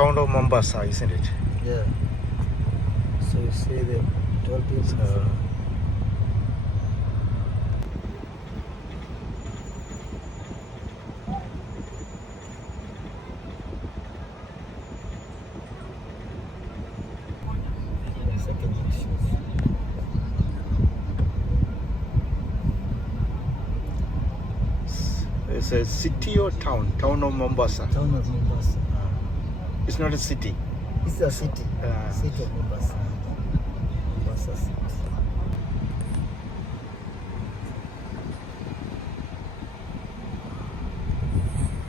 town of Mombasa, isn't it? Yeah. So you see the tall buildings. Second issues. It's a city or town? Town of Mombasa. Town of Mombasa. It's not a city. It's a city. City of Mombasa. Mombasa city.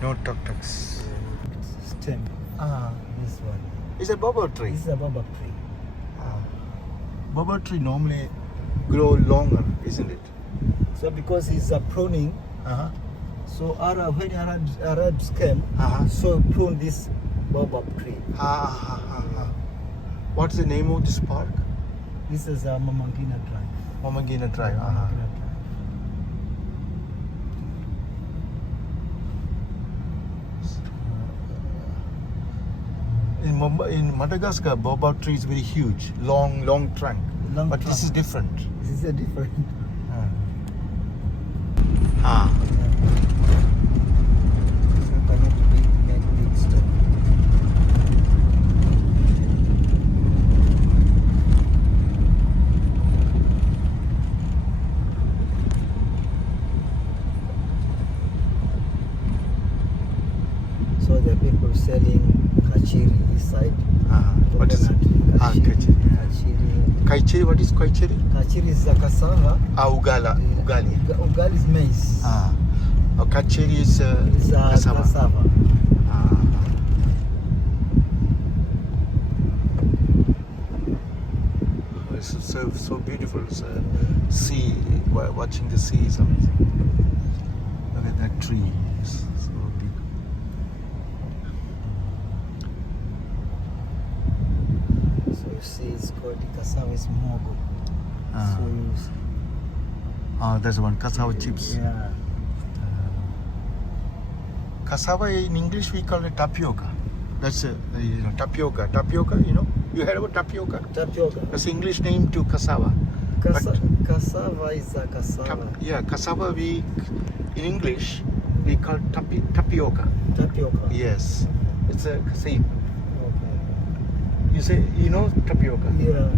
No tuk-tuks. Stem. This one. It's a baba tree. This is a baba tree. Baba tree normally grow longer, isn't it? So because it's a pruning, so when Arabs came, so prune this baobab tree. What's the name of this park? This is a Mamangina Drive. Mamangina Drive. Mamangina Drive. In Madagascar, baobab tree is very huge, long trunk. But this is different. This is a different. So the people selling kachiri this side. What is it? Kachiri. Kaicheri, what is kaicheri? Kachiri is the cassava. Ugali. Ugali is maize. Kacheri is cassava. It's so beautiful. It's sea. Watching the sea is amazing. Look at that tree. It's so big. So you see, it's called cassava is mogo. So you see. That's one cassava chips. Yeah. Cassava in English we call it tapioca. That's tapioca. Tapioca, you heard about tapioca? Tapioca. That's the English name to cassava. Cassava is a cassava. Cassava in English we call tapioca. Tapioca. Yes, it's the same. Okay. You say tapioca? Yeah.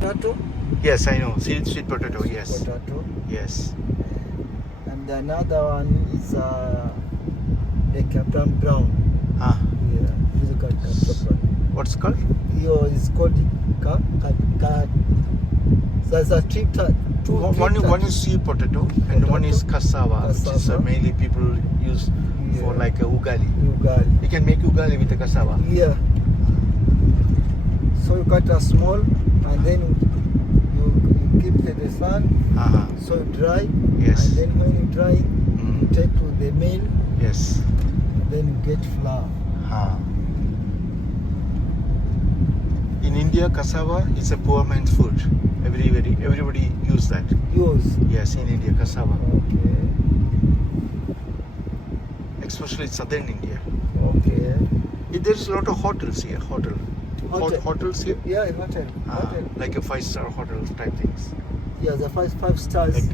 Potato. Yes, I know. Sweet potato. Yes. Potato. Yes. And another one is like a brown. Yeah. This is called cassava. What's it called? It's called there's a two one is sweet potato and one is cassava, which is mainly people use for like a ugali. You can make ugali with the cassava. Yeah. So you cut a small and then you keep it in the sun, so it dry. Yes. And then when it dry, you take to the mill. Yes. And then you get flour. In India, cassava is a poor man's food. Everybody use that. Yes, in India, cassava. Okay. Especially southern India. Okay. There's a lot of hotels here. Hotels here. Yeah, hotel. Like a 5-star hotel type things. Yeah, the five stars. Like,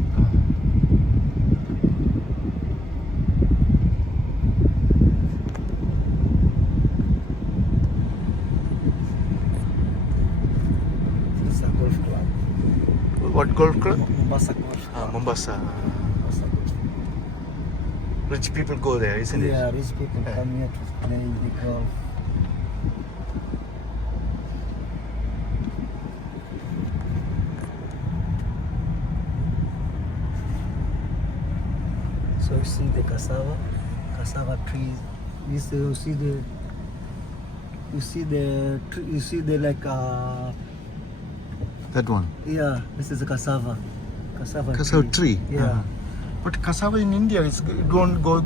what golf club? Mombasa Golf. Mombasa. Rich people go there, isn't it? Yeah, rich people come here to play the golf. So you see the cassava trees. You see the like that one. Yeah, this is a cassava tree. Yeah. But cassava in India is don't go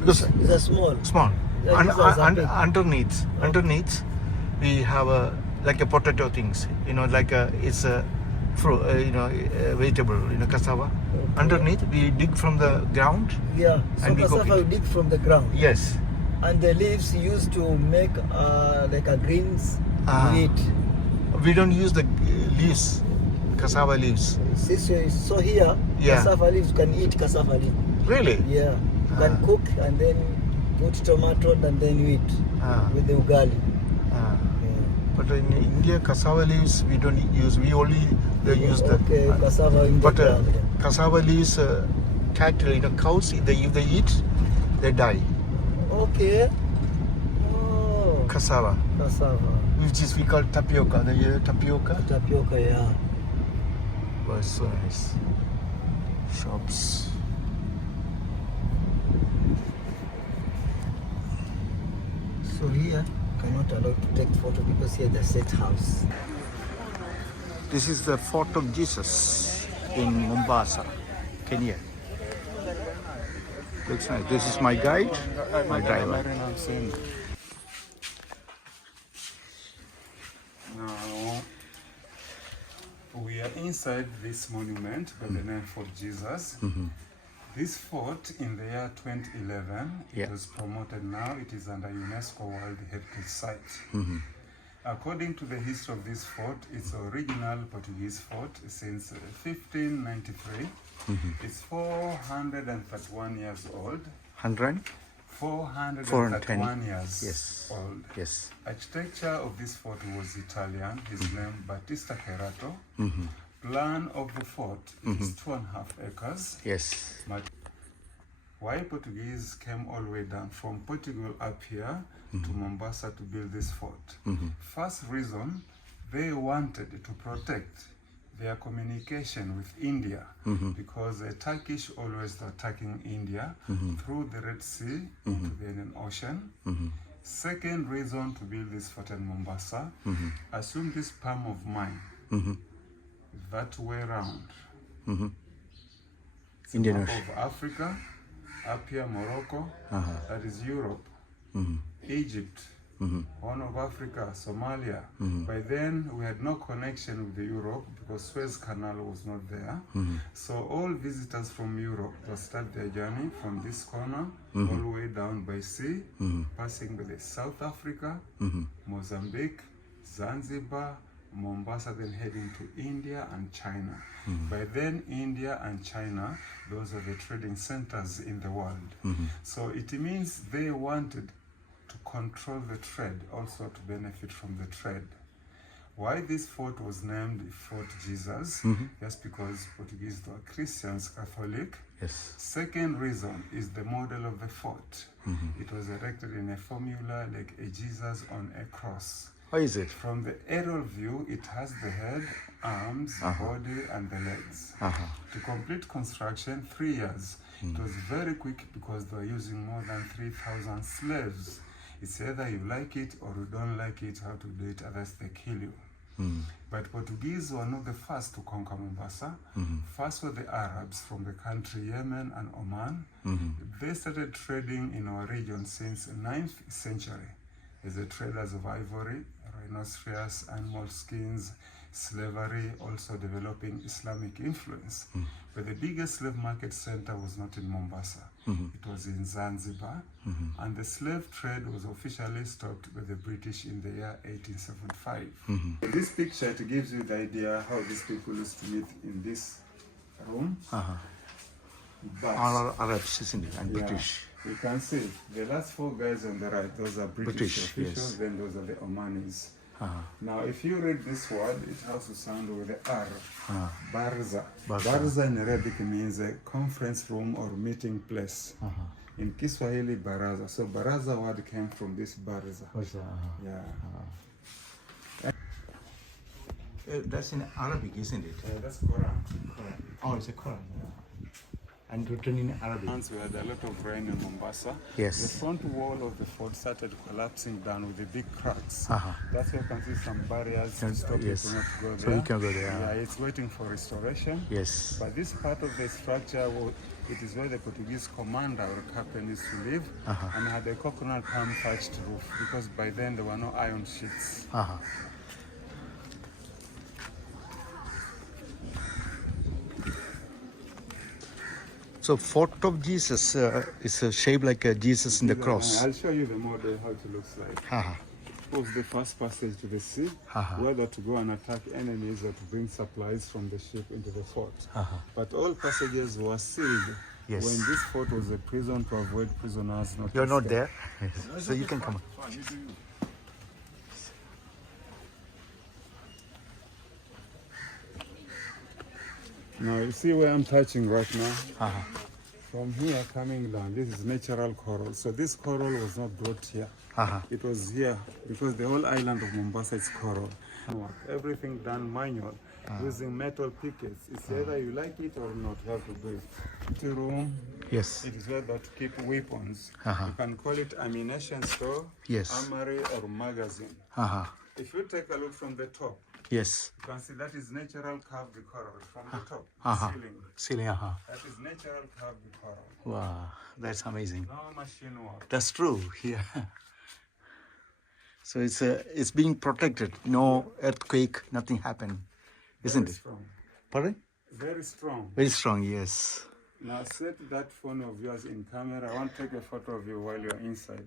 because it's a small. Yeah, underneath we have like a potato things. It's a fruit. Vegetable. Cassava. Okay. Underneath we dig from the ground. Yeah. So and cassava we dig from the ground. Yes. And the leaves used to make like a greens meat. We don't use the leaves, cassava leaves. So here, Yeah. cassava leaves, you can eat cassava leaf. Really? Yeah. You can cook and then put tomato and then you eat with the ugali. Ah. Yeah. But in India, cassava leaves we don't use. We only use the. Okay, cassava in the But ground. cassava leaves, cattle, cows, if they eat, they die. Okay. Oh, Cassava, cassava. which is we call tapioca. The tapioca Tapioca, yeah. was so nice. Shops. So here, cannot allowed to take photo because here the set house. This is the Fort of Jesus in Mombasa, Kenya. Looks nice. This is my guide, my driver. Now, we are inside this monument by the name Fort Jesus. This fort in the year 2011, it was promoted now, it is under UNESCO World Heritage Site. According to the history of this fort, it's original Portuguese fort since 1593. It's 431 years old. 100? 431 years Yes. old. Yes. Architecture of this fort was Italian. His name Battista Cerato. Plan of the fort is 2.5 acres. Yes. Why Portuguese came all the way down from Portugal up here to Mombasa to build this fort? First reason, they wanted to protect their communication with India because the Turkish always attacking India through the Red Sea into the Indian Ocean. Second reason to build this fort in Mombasa, assume this palm of mine, that way round. It's Indian a map Ocean. of Africa, up here Morocco, that is Europe, Egypt, Horn of Africa, Somalia. By then we had no connection with the Europe because Suez Canal was not there. So all visitors from Europe will start their journey from this corner all the way down by sea, passing by the South Africa, Mozambique, Zanzibar, Mombasa, then heading to India and China. By then, India and China, those are the trading centers in the world. So it means they wanted to control the trade, also to benefit from the trade. Why this fort was named Fort Jesus? Just because Portuguese were Christians, Catholic. Yes. Second reason is the model of the fort. It was erected in a formula like a Jesus on a cross. How is it? From the aerial view, it has the head, arms, body, and the legs. To complete construction, 3 years. It was very quick because they were using more than 3,000 slaves. It's either you like it or you don't like it, how to do it, otherwise they kill you. But Portuguese were not the first to conquer Mombasa. First were the Arabs from the country Yemen and Oman. They started trading in our region since the 9th century. As the traders of ivory, rhinoceros, animal skins, slavery, also developing Islamic influence. But the biggest slave market center was not in Mombasa. It was in Zanzibar. And the slave trade was officially stopped by the British in the year 1875. In this picture, it gives you the idea how these people used to meet in this room. But, All are Arabs, isn't it? And yeah, British. you can see the last 4 guys on the right, those are British officials, yes. then those are the Omanis. Now, if you read this word, it has to sound with the R. Barza. Barza in Arabic means a conference room or meeting place. In Kiswahili, baraza. So baraza word came from this barza. Yeah. That's in Arabic, isn't it? That's Quran. Oh, it's a Quran. And written in Arabic. Once we had a lot of rain in Mombasa. Yes. The front wall of the fort started collapsing down with the big cracks. That's why you can see some barriers to stop people not to go there. So you can go there. Yeah, it's waiting for restoration. Yes. But this part of the structure, it is where the Portuguese commander or captain used to live, and had a coconut palm thatched roof because by then there were no iron sheets. So Fort of Jesus is shaped like a Jesus in the cross. I'll show you the model, how it looks like. It was the first passage to the sea, whether to go and attack enemies or to bring supplies from the ship into the fort. But all passages were sealed. Yes. When this fort was a prison to avoid prisoners not You're to not escape. there, so you can come. Now you see where I'm touching right now? From here coming down, this is natural coral. So this coral was not brought here. It was here because the whole island of Mombasa is coral. Everything done manual using metal pickets. It's either you like it or not, you have to do it. The room, Yes. it is where that keep weapons. You can call it ammunition store, Yes. armory or magazine. If you take a look from the top, Yes. you can see that is natural curved coral from the top, ceiling. Ceiling. That is natural curved coral. Wow, that's amazing. No machine work. That's true. Yeah. So it's being protected. No earthquake. Nothing happened, isn't it? Strong. Pardon? Very strong. Very strong. Yes. Now set that phone of yours in camera. I want to take a photo of you while you're inside.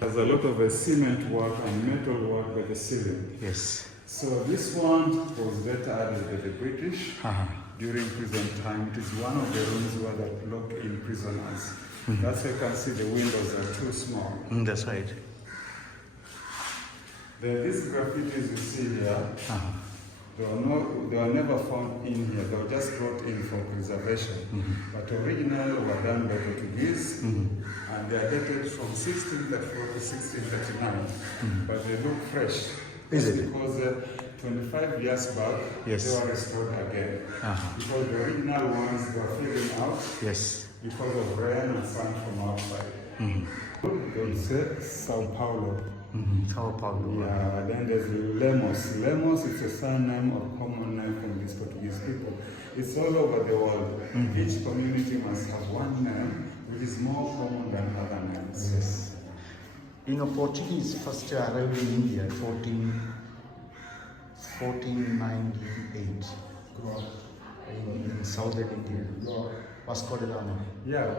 There's a lot of cement work and metal work by the ceiling. Yes. So this one was later added by the British during prison time. It is one of the rooms where they lock in prisoners. That's why you can see the windows are too small. That's right. These graffitis you see here, they were never found in here. They were just brought in for preservation. But originally were done by Portuguese, and they are dated from 1634 to 1639. But they look fresh. Is it? Because 25 years back, Yes. they were restored again. Because the original ones were filling out Yes. because of rain and sun from outside. They say Sao Paulo. Sao Paulo. Yeah, then there's Lemos. Lemos is a surname or common name from these Portuguese people. It's all over the world. Each community must have one name which is more common than other names. Yes. You know, Portuguese first arrived in India 1498 in southern India. Vasco da Gama. Yeah,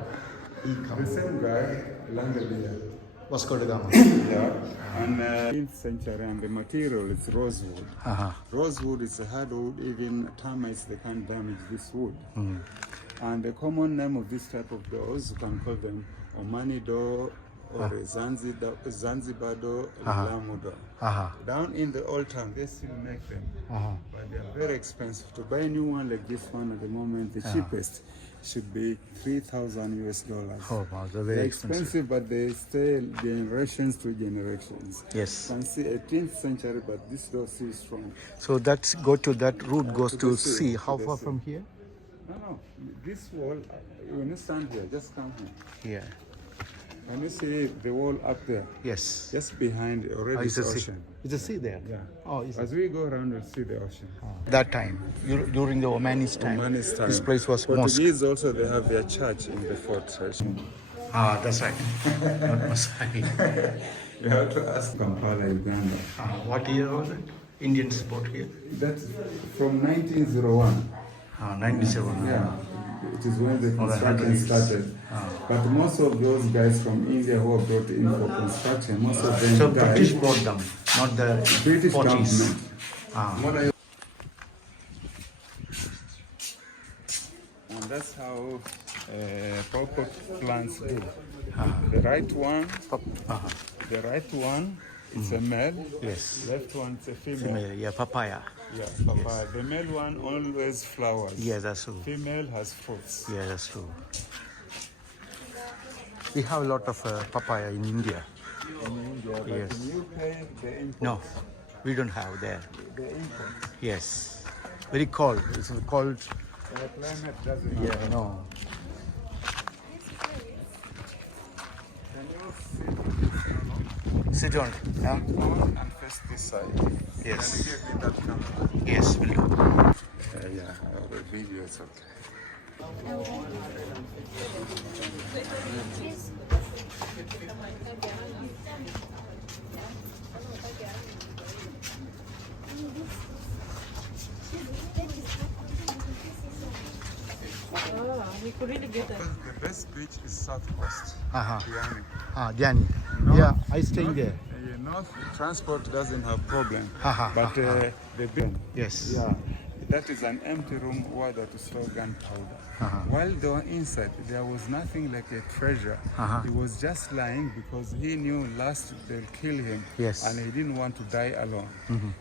He the come. same guy landed here. Vasco da Gama. Yeah, and 18th century, and the material is rosewood. Rosewood is a hardwood, even termites, they can't damage this wood. And the common name of this type of doors, you can call them Omani door or Zanzibar door, Lamu door. Down in the old town, they still make them, but they are very expensive. To buy a new one like this one at the moment, the cheapest should be $3,000 US. Oh wow, they're very They're expensive. expensive, but they stay generations to generations. Yes. You can see 18th century, but this door still strong. So that's go to that route goes To to the sea, sea. to How the far sea. from here? No, this wall, when you stand here, just come here. Yeah. Can you see the wall up there? Yes. Just behind it, already Is is the sea? ocean. Is the sea there? Yeah. Oh, is it? As we go around, we'll see the ocean. That time, during the Omani's time, Omanis time. this place was mosque. Portuguese also, they have their church in the fortress. That's right. Not mosque. You have to ask Kampala, Uganda. What year was it? Indian sport here? That's from 1901. 97. Yeah, it is when the Oh, the construction Hadris. started. But most of those guys from India who were brought in for construction, most of them So died. British brought them, not the British Portuguese. government. What are you? And that's how pawpaw plants do. The right one, it's a male. Yes. Left one, it's a female. Yeah, papaya. Yeah, papaya. The male one always flowers. Yeah, that's true. Female has fruits. Yeah, that's true. We have a lot of papaya in India. In India, but Yes. in UK, the import. No, we don't have there. The import. Yes. Very cold. It's cold. The climate doesn't Yeah, I know. Can you Sit on. Yeah? sit on and face this side? Yes. Can you give me that camera? Yes, we'll do. Yeah, I have a video, it's okay. We could really get it. The best beach is southwest. Diani. Diani. North, Yeah, I staying there. North transport doesn't have problem, but the beach, Yes. yeah, that is an empty room where they to store gunpowder. While they were inside, there was nothing like a treasure. He was just lying because he knew last they'll kill him, Yes. and he didn't want to die alone.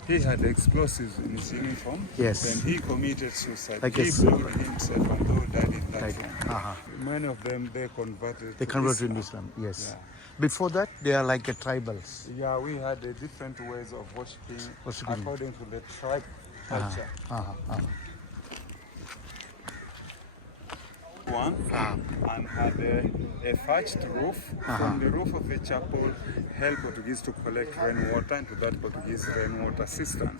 He had explosives in his uniform, Yes. and he committed suicide. Like he a blew himself and all died in that room. Uh-huh. Many of them, they converted They to converted Islam. to Islam. Yes. Yeah. Before that, they are like a tribals. Yeah, we had different ways of worshiping according to the tribe culture. One and had a thatched roof. From the roof of the chapel helped Portuguese to collect rainwater into that Portuguese rainwater system.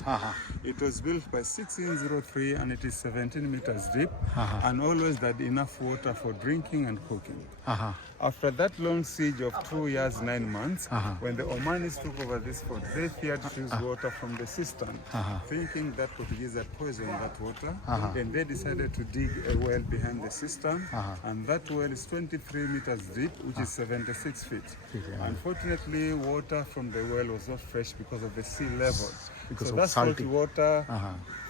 It was built by 1603 and it is 17 meters deep and always had enough water for drinking and cooking. After that long siege of 2 years, 9 months, when the Omanis took over this fort, they feared to use water from the cistern, thinking that Portuguese had poisoned that water. Then they decided to dig a well behind the cistern, and that well is 23 meters deep, which is 76 feet. Unfortunately, water from the well was not fresh because of the sea level. Because so of that salty. salty water,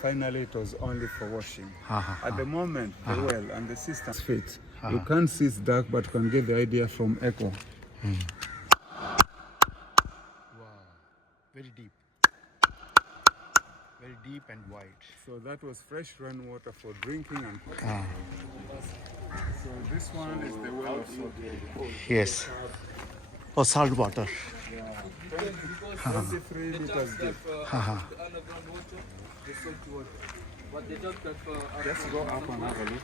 finally it was only for washing. At the moment, the well and the cistern fit. You can't see it's dark, but you can get the idea from echo. Wow. Very deep. Very deep and wide. So that was fresh rainwater for drinking and cooking. So this one is the well of salt water. Yes. Oh, salt water. 23 meters deep. Just go up and have a look.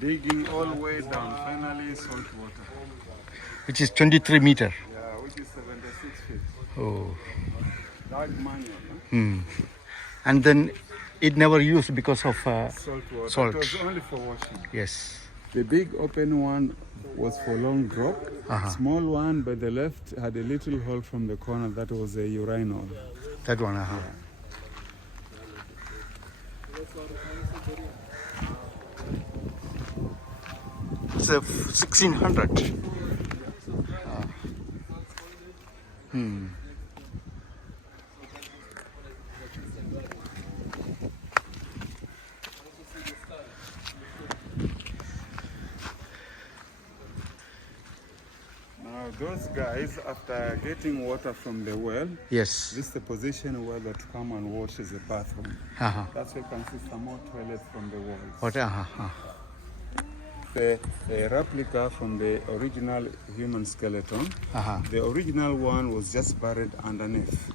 Digging all the way down, finally salt water. Which is 23 meter. Yeah, which is 76 feet. Oh. Dark manual, And then it never used because of salt water. Salt. It was only for washing. yes. The big open one was for long drop. Small one by the left had a little hole from the corner that was a urinal. That one. It's a 1600. Now those guys, after getting water from the well, Yes. this is the position where they come and wash as a bathroom. That's why you can see some more toilets from the walls. What? A replica from the original human skeleton. The original one was just buried underneath.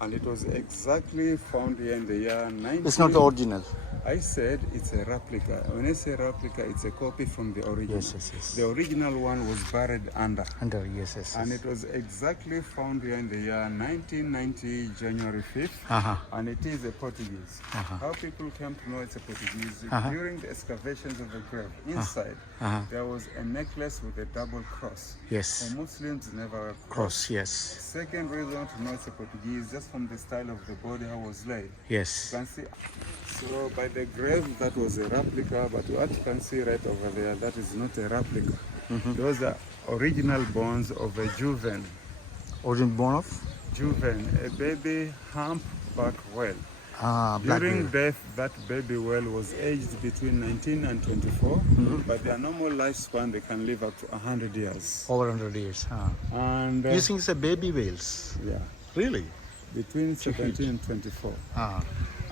And it was exactly found here in the year 19... It's not the original. I said it's a replica. When I say replica, it's a copy from the original. Yes. The original one was buried under. Under, yes. And it was exactly found here in the year 1990, January 5th. And it is a Portuguese. How people came to know it's a Portuguese, during the excavations of the grave, inside, there was a necklace with a double cross. Yes. For Muslims, never a Cross, yes. Second reason to know it's a Portuguese, just from the style of the body, how it was laid. Yes. You can see. So by the grave, that was a replica, but what you can see right over there, that is not a replica. Those are original bones of a juven. Original bone of? Juven, a baby humpback whale. Black During whale. death, that baby whale was aged between 19 and 24, but their normal lifespan, they can live up to 100 years. Over 100 years. And You think it's a baby whales? yeah, Really? between 17 and 24. Ah.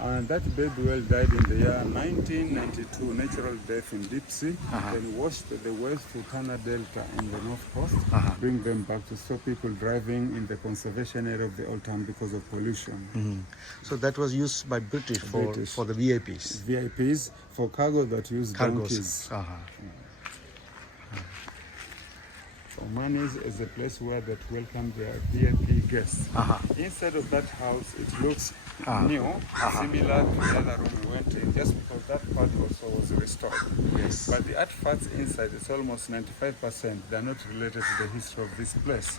And that baby whale died in the year 1992, natural death in deep sea, then washed the whales to Tana Delta in the north coast, bring them back to stop people driving in the conservation area of the old town because of pollution. So that was used by British for the VIPs. VIPs for cargo that use donkeys. Cargos. Omanis is a place where that welcome their VIP guests. Inside of that house, it looks new, similar to the other room we went in, just because that part also was restored. Yes. But the artifacts inside, it's almost 95%. They're not related to the history of this place.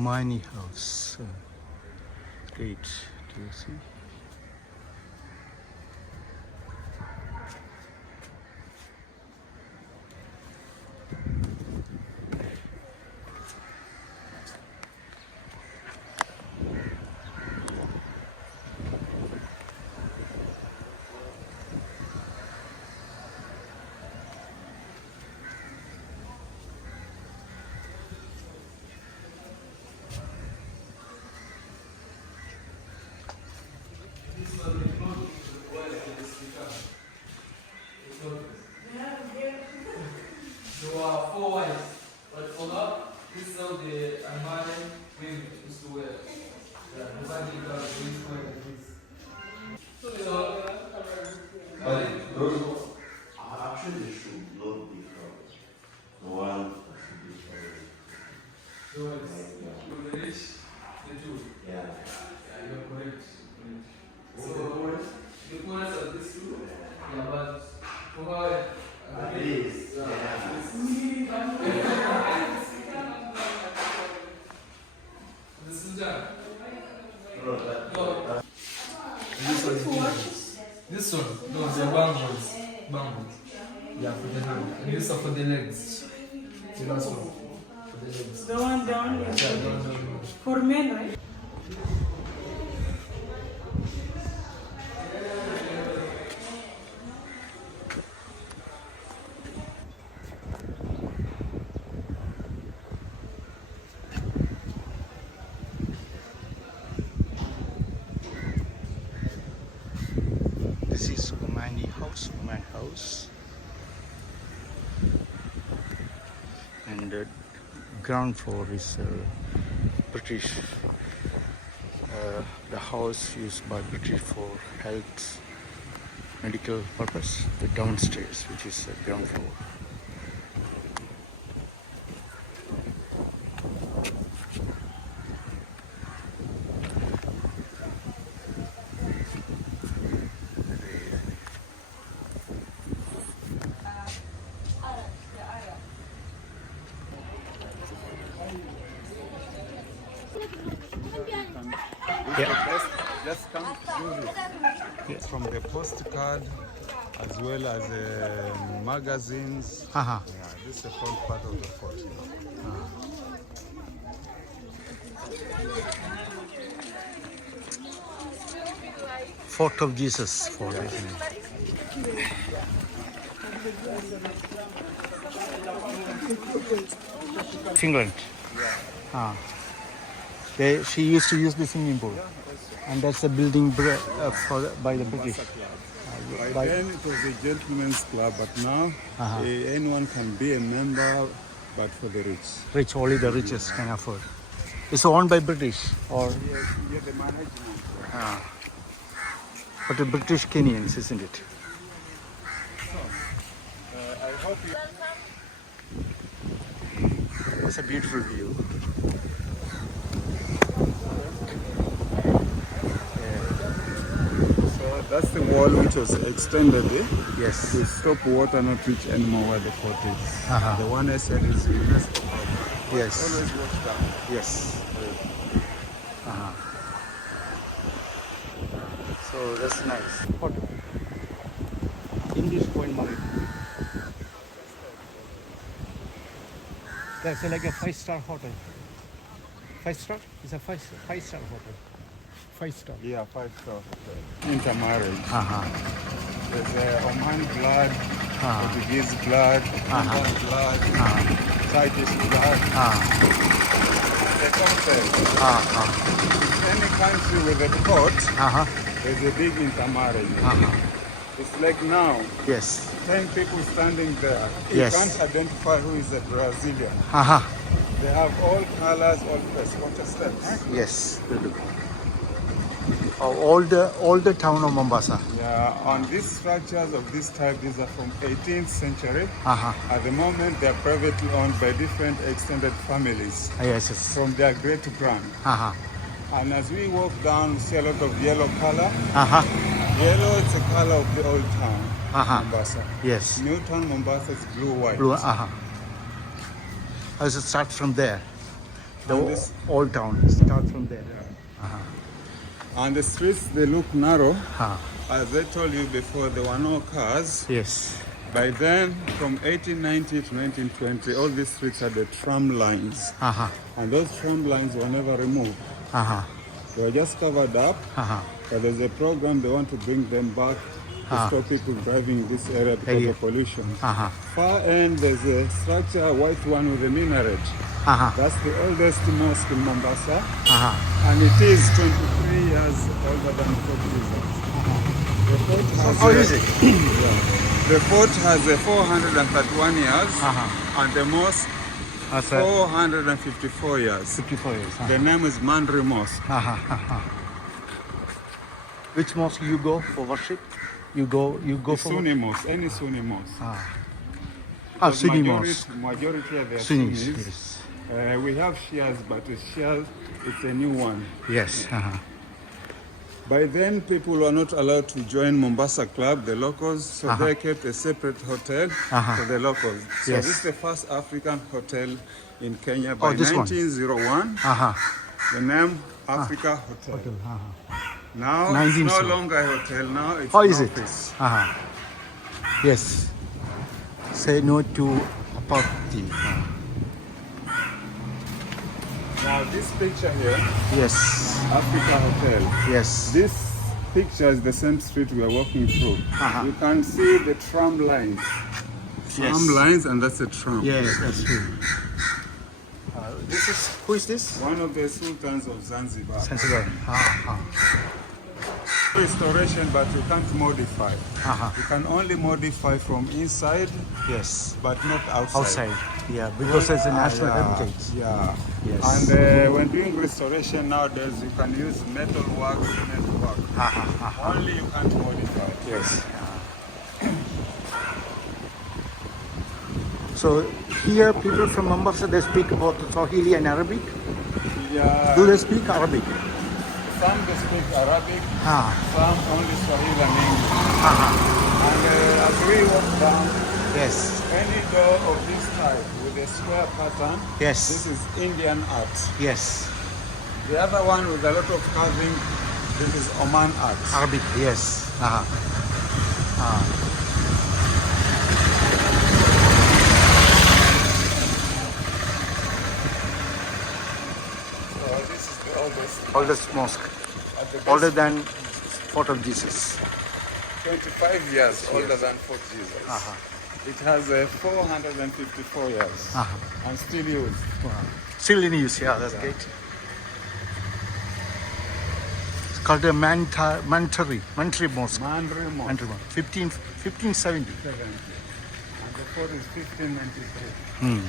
Mani house. Great. Do you see? There are 4 wives, but for that, this is how the unmarried women used to wear. Nobody does this wear like this. So, Actually, it should not be covered. One should be covered. the wives, the rich, the two. Yeah. Yeah, you're correct. So, the poorest of these two, yeah, but for her, At least, yeah. This is John. No, that, No. This one is this one, no, they're bangles. Bangles. Yeah, for the hand. And these are for the legs. The last one. For the legs. The one down Yeah, is no. for men, right? This is Umani house, Uman house. And ground floor is British. The house used by British for health, medical purpose. The downstairs, which is ground floor. Just come through this. From the postcard as well as magazines. Haha. Yeah, this is the front part of the fort. Fort of Jesus for England. Ah. She used to use the swimming pool, and that's a building by the British. By then it was a gentleman's club, but now anyone can be a member, but for the rich. Rich, only the richest can afford. It's owned by British, or Yeah, the management. but the British Kenyans, isn't it? I hope you. It's a beautiful view. So that's the wall which was extended Yes. to stop water not reach anymore where the fort is. Uh-huh. The one I said is UNESCO. Yes. Always watch down. Yes. So that's nice. Hotel. English Point Marine. That's like a 5-star hotel. 5-star? It's a five-star hotel. 5-star. Yeah, 5-star hotel. Intermarriage. There's Oman blood, Portuguese blood, Indian blood, Turkish blood. The concept. Any country with a port, there's a big intermarriage. It's like now, Yes. 10 people standing there. You Yes. can't identify who is a Brazilian. They have all colors, all water steps. Yes, they do. All the town of Mombasa. Yeah, on these structures of this type, these are from 18th century. At the moment, they are privately owned by different extended families Yes, yes. from their great to grand. And as we walk down, we see a lot of yellow color. Yellow is the color of the old town, Mombasa. Yes. New town Mombasa is blue-white. Blue. I should start from there. The And this- old town. Start from there. And the streets, they look narrow. Ah, As I told you before, there were no cars. yes. By then, from 1890 to 1920, all these streets had the tram lines. And those tram lines were never removed. They were just covered up. But there's a program, they want to bring them back to stop people driving this area because of pollution. Far end, there's a structure, a white one with a minaret. That's the oldest mosque in Mombasa. And it is 23 years older than Fort Jesus. The fort has How is it? The fort has 431 years, and the mosque 454 years. 54 years. The name is Mandri Mosque. Which mosque you go for worship? You go The for Sunni mosque, any Sunni mosque. Sunni mosque. Majority of the Sunnis. Sunnis. Yes. We have Shias, but the Shias, it's a new one. Yes. By then, people were not allowed to join Mombasa Club, the locals, so they kept a separate hotel for the locals. So Yes. this is the first African hotel in Kenya by this one. 1901. The name Africa Hotel. Now it's no 1901. longer a hotel, now it's How an is it? office. Yes. Say no to apartheid. Now this picture here, Yes. Africa Hotel. Yes. This picture is the same street we are walking through. You can see the tram lines. Tram lines, and that's a tram. Yes, that's true. This is who is this? One of the sultans of Zanzibar. Zanzibar. Restoration, but you can't modify. You can only modify from inside, Yes. but not outside. Outside. Yeah, because it's a national heritage. Yeah. Yes. And when doing restoration nowadays, you can use metal work, cement work. Only you can't modify. Yes. So here, people from Mombasa, they speak about Swahili and Arabic. Yeah. Do they speak Arabic? Some they speak Arabic, Ah. some only Swahili and English. And as we walk down, Yes. any door of this type with a square pattern, Yes. this is Indian art. Yes. The other one with a lot of carving, this is Oman art. Arabic. Yes. So this is the oldest. Oldest mosque. At the base, Older than Fort of Jesus. 25 years older than Fort Jesus. It has 454 years and still used. Still in use. Yeah, that's great. It's called a Mantari Mosque. Mandri Mosque. Mantari Mosque. 1570. And the fort is 1593.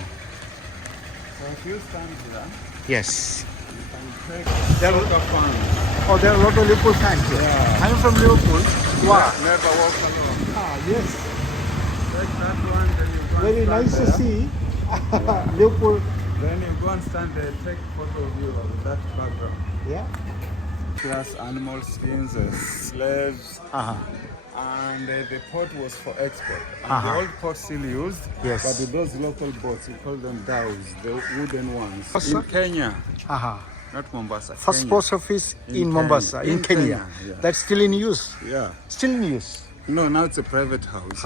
So if you stand here, Yes. you can take There are- soccer fans. Oh, there are a lot of Liverpool fans here. Yeah. I'm from Liverpool. Wow. Never walk alone. Yes. Take that one, then you go and Very stand nice to there. see Liverpool. Then you go and stand there, take photo of you with that background. Yeah. Plus animal skins, slaves, and the port was for export. And the old port still used, Yes. but with those local boats, we call them dhows, the wooden ones. What's In that? Kenya, not Mombasa. First Kenya. post office in Kenya. Mombasa, in Kenya. Yeah. That's still in use. Yeah. Still in use. No, now it's a private house.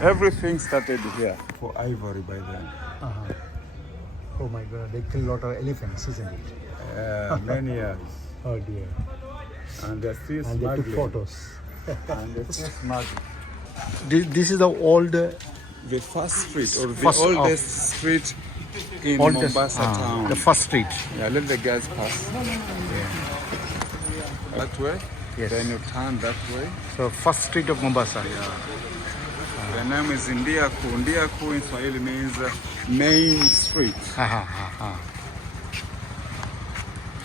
Everything started here for ivory by then. Oh my God, they kill a lot of elephants, isn't it? Many years. Oh dear. And they're still And they took smuggling. photos. And they're still smuggling. This is the old, The first street or the First of- oldest street in oldest Mombasa town. the first street. Yeah, let the guys pass. That way. Yes. Then you turn that way. So first street of Mombasa. The name is Ndiaku. Ndiaku in Swahili means main street.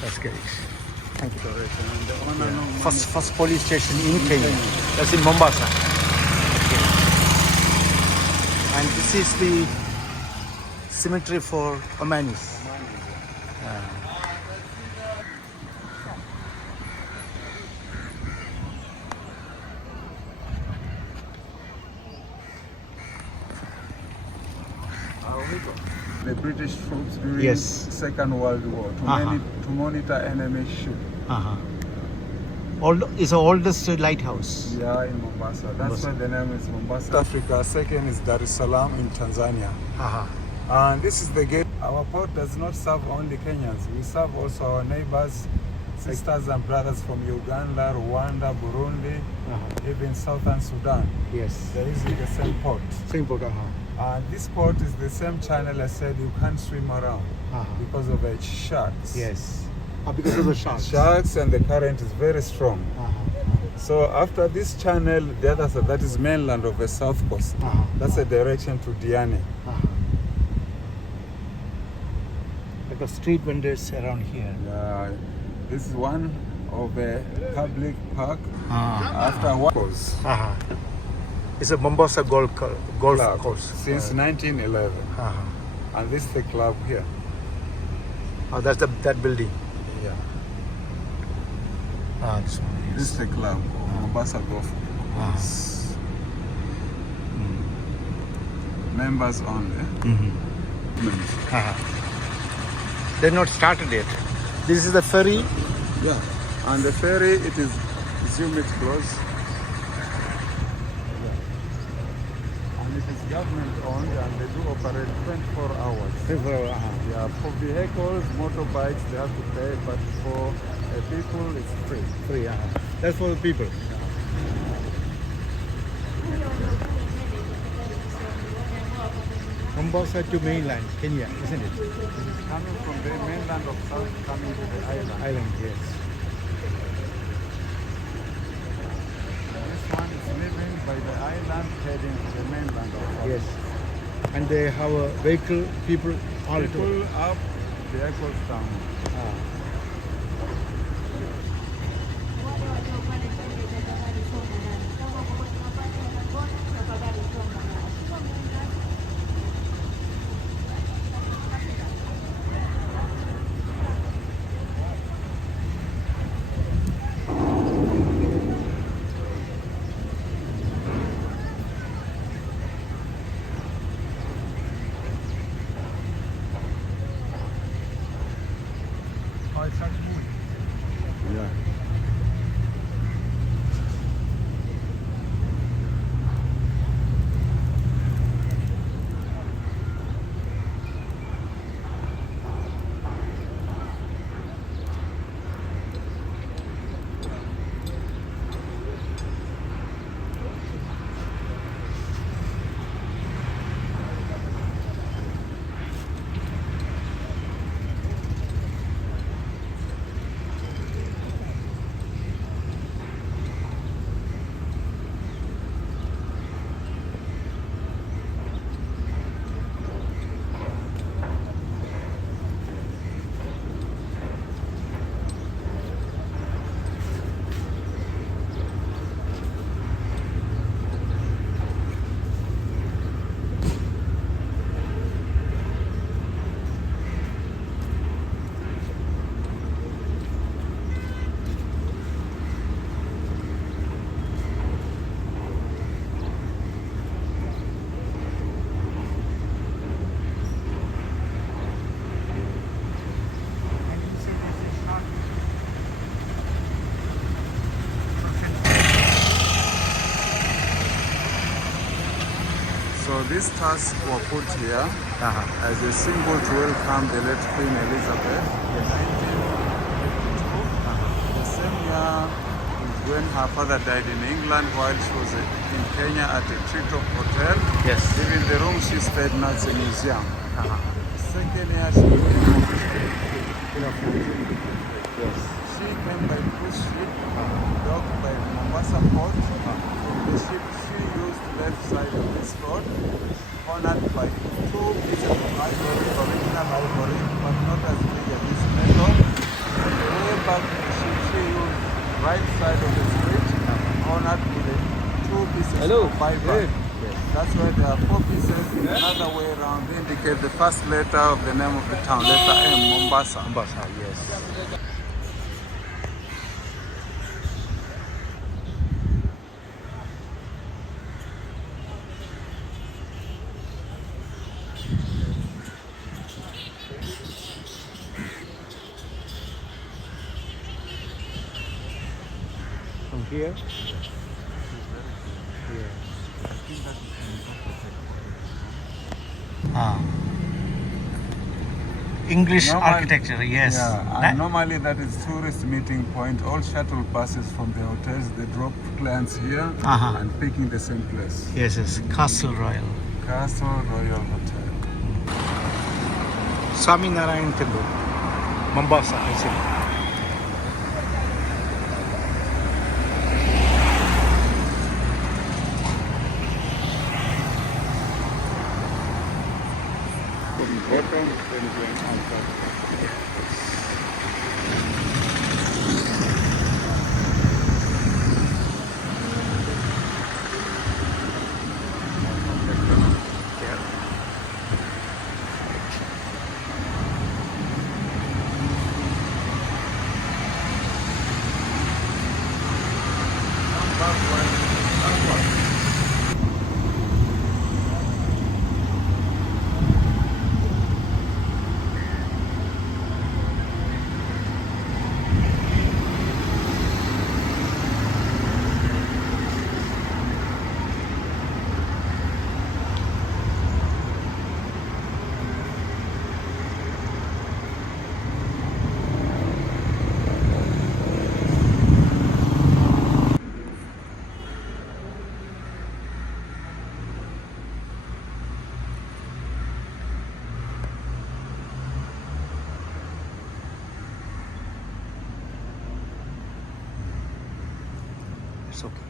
That's great. Thank you. And the owner no money. First police station in Kenya. That's in Mombasa. Okay. And this is the cemetery for Omanis. the British troops during Yes. Second World War to monitor enemy ship. It's the oldest lighthouse. Yeah, in Mombasa. That's Mombasa. why the name is Mombasa. Africa. Second is Dar es Salaam in Tanzania. Uh-huh. And this is the gate. Our port does not serve only Kenyans. We serve also our neighbors, sisters and brothers from Uganda, Rwanda, Burundi, even Southern Sudan. Yes. They're using the same port. Same port. And this port is the same channel I said you can't swim around because of the sharks. Yes. Because of the sharks. Sharks, and the current is very strong. So after this channel, the other side, that is mainland of the south coast. That's the direction to Diani. Like the street vendors around here. Yeah, this is one of the public park. After what goes It's a Mombasa golf club course. since 1911. And this is the club here. Oh, that's that building. Yeah. This one. This is the club, Mombasa Golf. Members only. They're not started yet. This is the ferry. Yeah. And the ferry, it is zoom it close. And it is government owned and they do operate 24 hours. Yeah, for vehicles, motorbikes, they have to pay, but for people, it's free. Free. That's for the people. Mombasa to mainland, Kenya, isn't it? It is coming from the mainland of South, coming to the island. Island, yes. And this one is leaving by the island, heading to the mainland of South. Yes. And they have a vehicle, people all People up, vehicles down. Yeah. So this tusk were put here as a symbol to welcome the late Queen Elizabeth in 1982. The same year is when her father died in England while she was in Kenya at a Treetop Hotel. Yes. Even the room she stayed now is a museum. Second year she became officially Yes. She came by cruise ship, docked by Mombasa port. From the ship she used left side of this road, honored by two pieces of ivory, original ivory, but not as big as this metal. Way back to the ship she used right side of the street, honored with the two pieces of fiber. Yes. That's why there are four pieces in another way around. They indicate the first letter of the name of the town, letter M, Mombasa. Mombasa, yes. Here? Ah. English architecture, yes. Yeah, and normally that is tourist meeting point. All shuttle buses from the hotels, they drop clients here and picking the same place. Yes, yes. Castle Royal. Castle Royal Hotel. Swami Narayan Temple. Mombasa, I see. Bottom, then going outside. It's okay.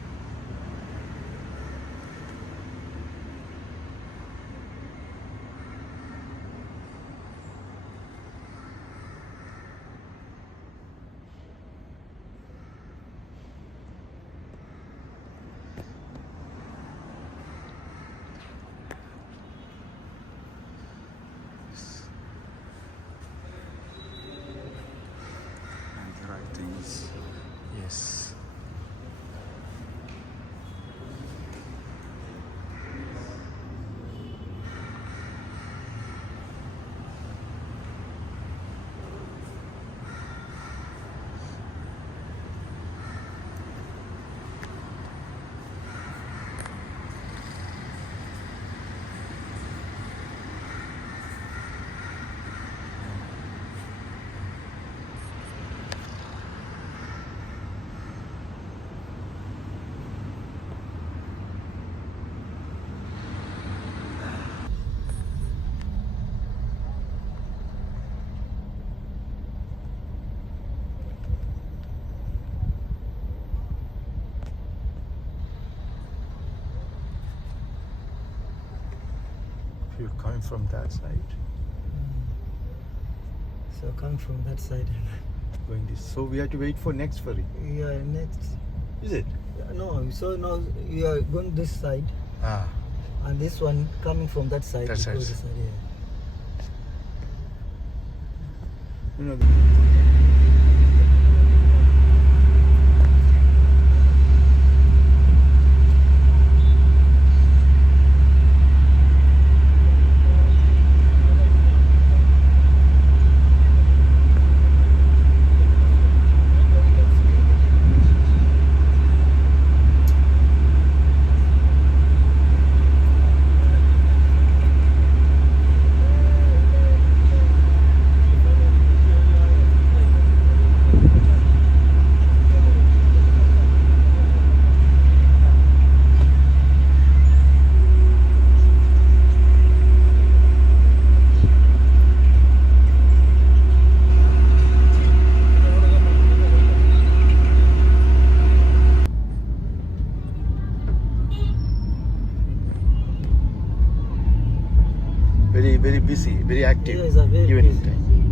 And the writings. Yes. If you're coming from that side, So coming from that side. going this. So we have to wait for next ferry. Yeah, next. Is it? No, so now you are going this side, Ah. and this one coming from that side. That you side. go this side, yeah. No, no. Very busy, very active Yes, very evening busy. time.